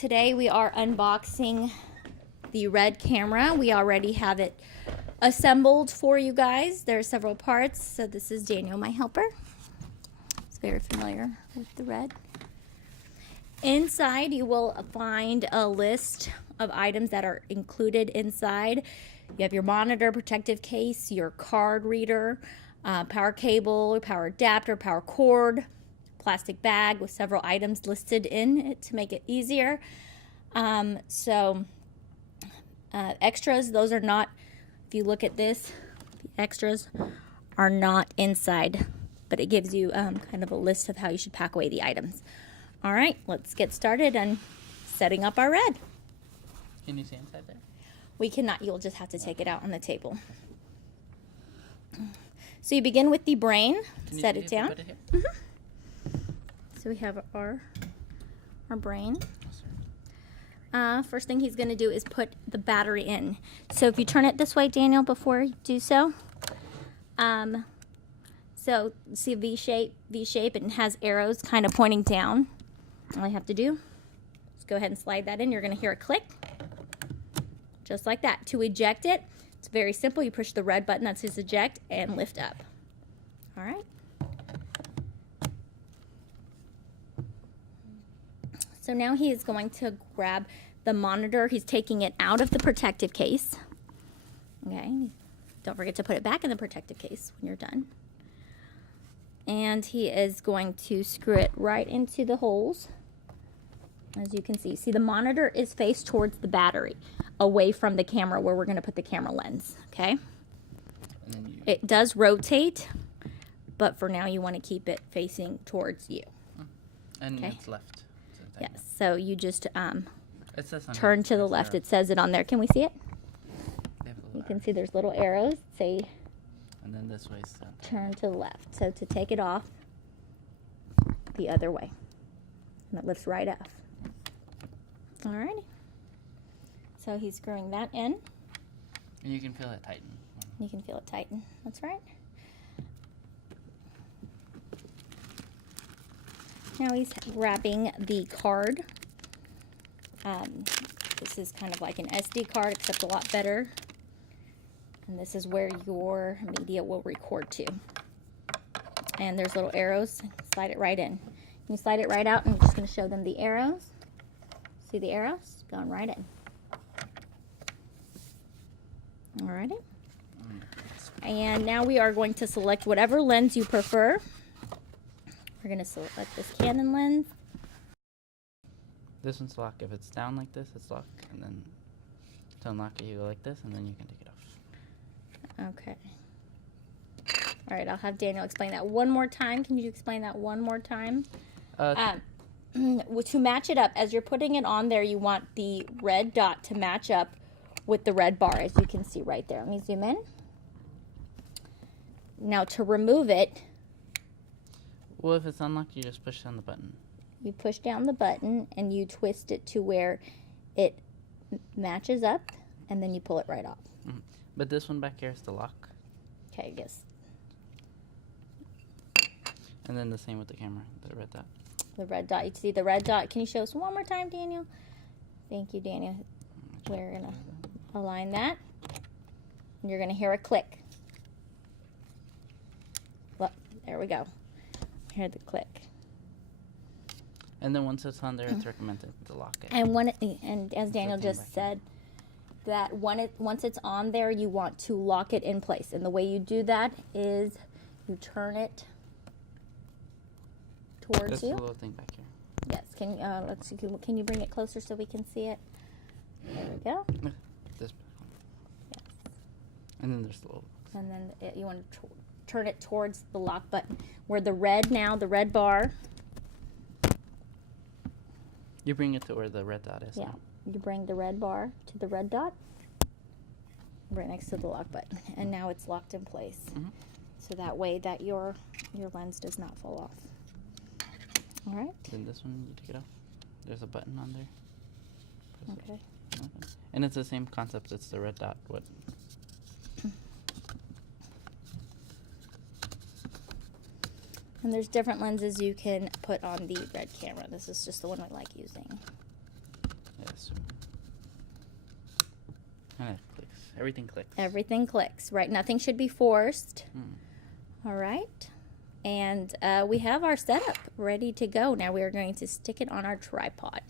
today we are unboxing the red camera. We already have it assembled for you guys. There are several parts. So this is Daniel, my helper. He's very familiar with the red. Inside you will find a list of items that are included inside. You have your monitor, protective case, your card reader, power cable, power adapter, power cord, plastic bag with several items listed in it to make it easier. Extras, those are not, if you look at this, the extras are not inside, but it gives you kind of a list of how you should pack away the items. All right, let's get started on setting up our red. Can you see inside there? We cannot, you'll just have to take it out on the table. So you begin with the brain, set it down. So we have our brain. First thing he's going to do is put the battery in. So if you turn it this way, Daniel, before you do so. So see a V shape, and it has arrows kind of pointing down. All you have to do is go ahead and slide that in. You're going to hear a click, just like that. To eject it, it's very simple. You push the red button that says eject and lift up. All right. So now he is going to grab the monitor. He's taking it out of the protective case. Okay, don't forget to put it back in the protective case when you're done. And he is going to screw it right into the holes. As you can see, the monitor is faced towards the battery, away from the camera where we're going to put the camera lens, okay? It does rotate, but for now you want to keep it facing towards you. And okay? it's left. Yes, so you just it turn to the left. It says it on there. Can we see it? You can see there's little arrows. Say, and then this way. Turn to the left. So to take it off, the other way. And it lifts right off. Alrighty. So he's screwing that in. And you can feel it tighten. You can feel it tighten. That's right. Now he's wrapping the card. This is kind of like an SD card, except a lot better. And this is where your media will record to. And there's little arrows. Slide it right in. You slide it right out, and I'm just going to show them the arrows. See the arrows? Going right in. Alrighty. And now we are going to select whatever lens you prefer. We're going to select this Canon lens. This one's locked. If it's down like this, it's locked. And then to unlock it, you go like this, and then you can take it off. Okay. All right, I'll have Daniel explain that one more time. Can you explain that one more time? To match it up, as you're putting it on there, you want the red dot to match up with the red bar, as you can see right there. Let me zoom in. Now to remove it, well, if it's unlocked, you just push down the button. You push down the button and you twist it to where it matches up, and then you pull it right off. Mm-hmm. But this one back here is the lock. Okay, I guess. And then the same with the camera, the red dot. The red dot. You see the red dot. Can you show us one more time, Daniel? Thank you, Daniel. We're going to align that. And you're going to hear a click. Look, there we go. Hear the click. And then once it's on there, it's recommended to lock it. And as Daniel just said, that once it's on there, you want to lock it in place. And the way you do that is you turn it towards you. This little thing back here. Yes. Let's see. Can you bring it closer so we can see it? There we go. This. Yes. And then there's the little. And then you want to turn it towards the lock button, where the red bar. You bring it to where the red dot is. Yeah. Now. You bring the red bar to the red dot, right next to the lock button, and now it's locked in place. Mm-hmm. So that way that your lens does not fall off. All right. Then this one, you take it off. There's a button on there. Press Okay. it. And it's the same concept. It's the red dot. What? And there's different lenses you can put on the red camera. This is just the one I like using. And it clicks. Everything clicks. Everything clicks, right? Nothing should be forced. Mm. All right. And we have our setup ready to go. Now we are going to stick it on our tripod.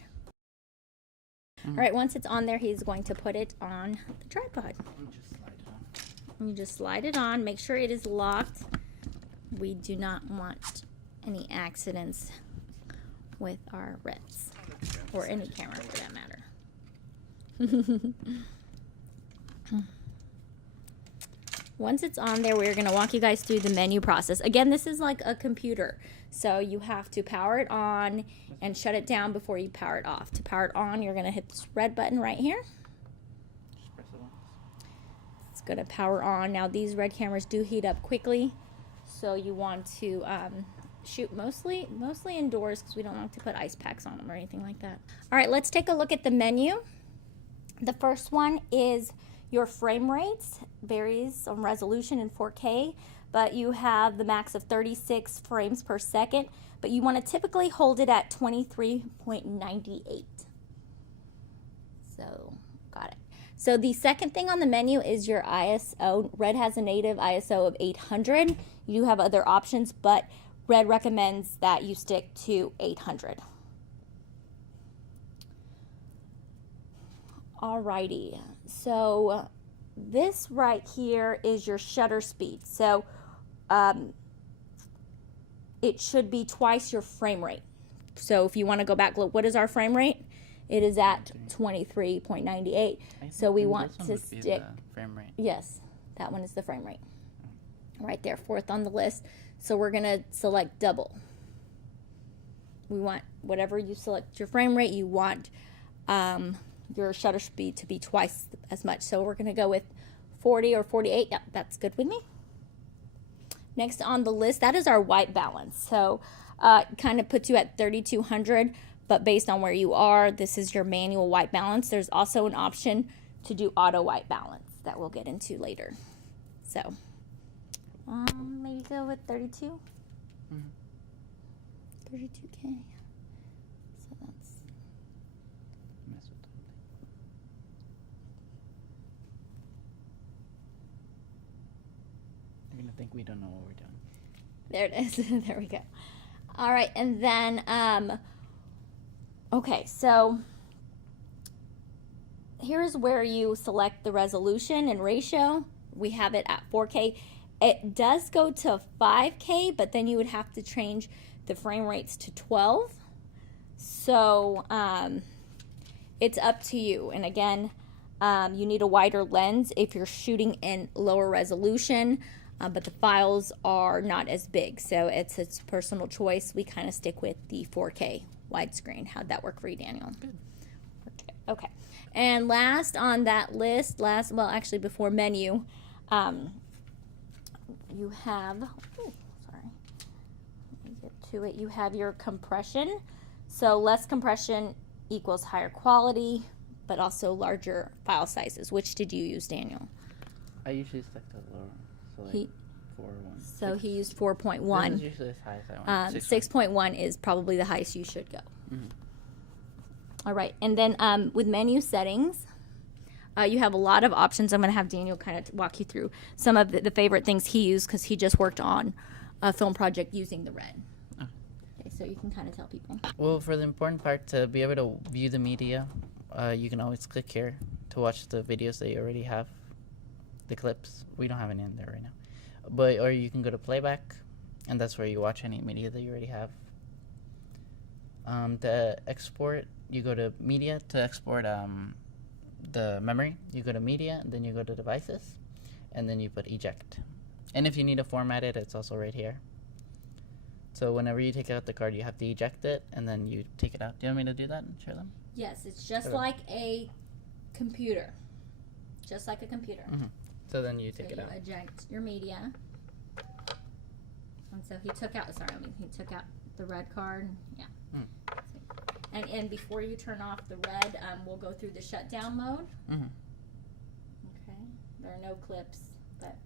All right, once it's on there, he's going to put it on the tripod. Just slide it on. You just slide it on. Make sure it is locked. We do not want any accidents with our Reds, or any camera for that matter. Once it's on there, we're going to walk you guys through the menu process. Again, this is like a computer, so you have to power it on and shut it down before you power it off. To power it on, you're going to hit this red button right here. Just press it once. It's going to power on. Now, these Red cameras do heat up quickly, so you want to shoot mostly indoors, because we don't want to put ice packs on them or anything like that. All right, let's take a look at the menu. The first one is your frame rates. Varies on resolution in 4K, but you have the max of 36 frames per second, but you want to typically hold it at 23.98. So, got it. So the second thing on the menu is your ISO. Red has a native ISO of 800. You do have other options, but Red recommends that you stick to 800. Alrighty, so this right here is your shutter speed. So it should be twice your frame rate. So if you want to go back, look, what is our frame rate? It is at 23.98. So we want to stick. Frame rate. Yes, that one is the frame rate. Right there, fourth on the list. So we're going to select double. We want whatever you select your frame rate, you want your shutter speed to be twice as much. So we're going to go with 40 or 48. Yep, that's good with me. Next on the list, that is our white balance. So kind of puts you at 3200, but based on where you are, this is your manual white balance. There's also an option to do auto white balance that we'll get into later. So maybe go with 32. 32K. So that's Mess with that. You're gonna think we don't know what we're doing. There it is. There we go. All right, and then okay, so here's where you select the resolution and ratio. We have it at 4K. It does go to 5K, but then you would have to change the frame rates to 12. So it's up to you. And again, you need a wider lens if you're shooting in lower resolution, but the files are not as big. So it's personal choice. We kind of stick with the 4K widescreen. How'd that work for you, Daniel? Good. Okay. And last on that list, well, actually before menu, you have, let me get to it. You have your compression. So less compression equals higher quality, but also larger file sizes. Which did you use, Daniel? I usually stick to lower, so like 4.1. So he used 4.1. This is usually as high as I want. 6.1 is probably the highest you should go. Mm-hmm. All right, and then with menu settings, you have a lot of options. I'm going to have Daniel kind of walk you through some of the favorite things he used, because he just worked on a film project using the Red. Okay, so you can kind of tell people. Well, for the important part, to be able to view the media, you can always click here to watch the videos that you already have, the clips. We don't have any in there right now. Or you can go to playback, and that's where you watch any media that you already have. To export, you go to media to export the memory. You go to media, and then you go to devices, and then you put eject. And if you need to format it, it's also right here. So whenever you take out the card, you have to eject it, and then you take it out. Do you want me to do that and share them? Yes, it's just Okay. like a computer. Just like a computer. Mm-hmm. So then you take it So out. you eject your media. And so he took out, he took out the Red card. Yeah. Mm. And before you turn off the Red, we'll go through the shutdown mode. Mm-hmm. Okay. There are no clips, but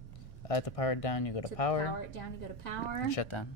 To power it down, you go to power. power it down, you go to power. And shut down.